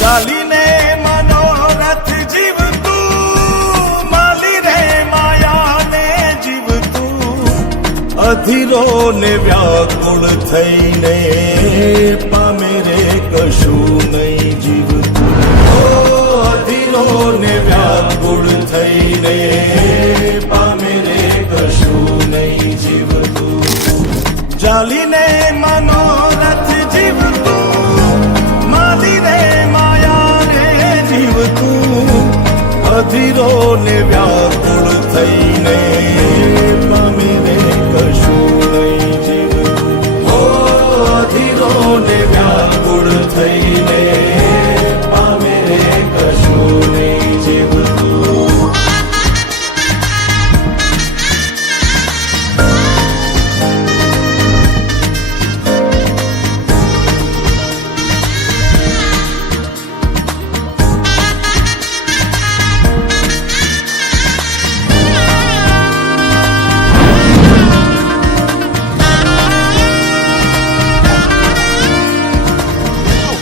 ચાલીને મનોરથ જીવતું માલી રે માયાને જીવતું અધીરો ને વ્યાકુળ થઈને પામે રે કશું નહીં જીવતું અધીરો ને વ્યાકુળ થઈને પામે રે કશું નહીં જીવતું ચાલીને મનોરથ જીવતું માલી રે માયાને જીવતું અધીરો ને વ્યાકુળ થઈને પામે રે કશું નહીં જીવતું અધીરો ને વ્યાકુળ થઈને પામે રે કશું નહીં જીવતું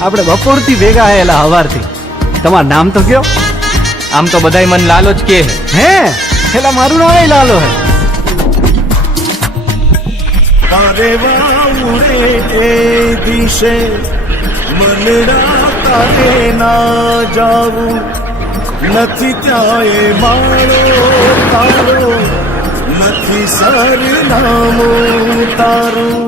આપણે બપોરથી ભેગા આયેલા હવારથી. તમારું નામ તો કયો? આમ તો બધાય મન લાલો જ કે હે પેલા મારું નામ લાલો હે. તારે વાઉરે એ દિશે મનડા તારે ના જાવું નથી ત્યાં એ માળો તારો નથી સરનામું તારું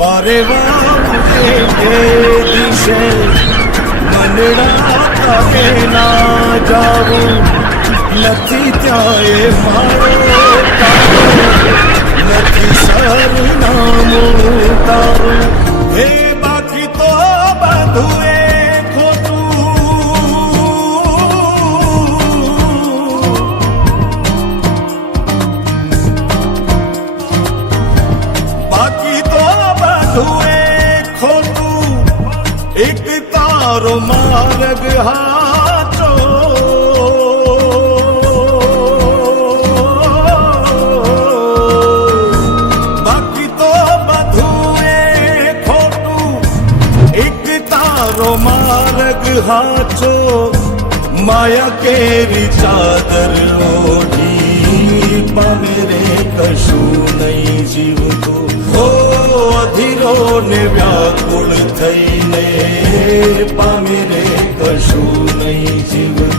પારે વાઉરે એ દિશે મનડા તારે ના જાવું નથી ત્યાં એ મારો તારો નથી સરનામું તારું હે બાકી તો બધું એ ખોટું બાકી તો બધું એ ખોટું એક તારો માર્ગ હાચો मार्ग हाचो माया केरी चादर ओढ़ी पामे रे कशुं नहीं जीवતું हो अधीरो ने व्याकुल थईने पामे रे कशुं नहीं जीवતું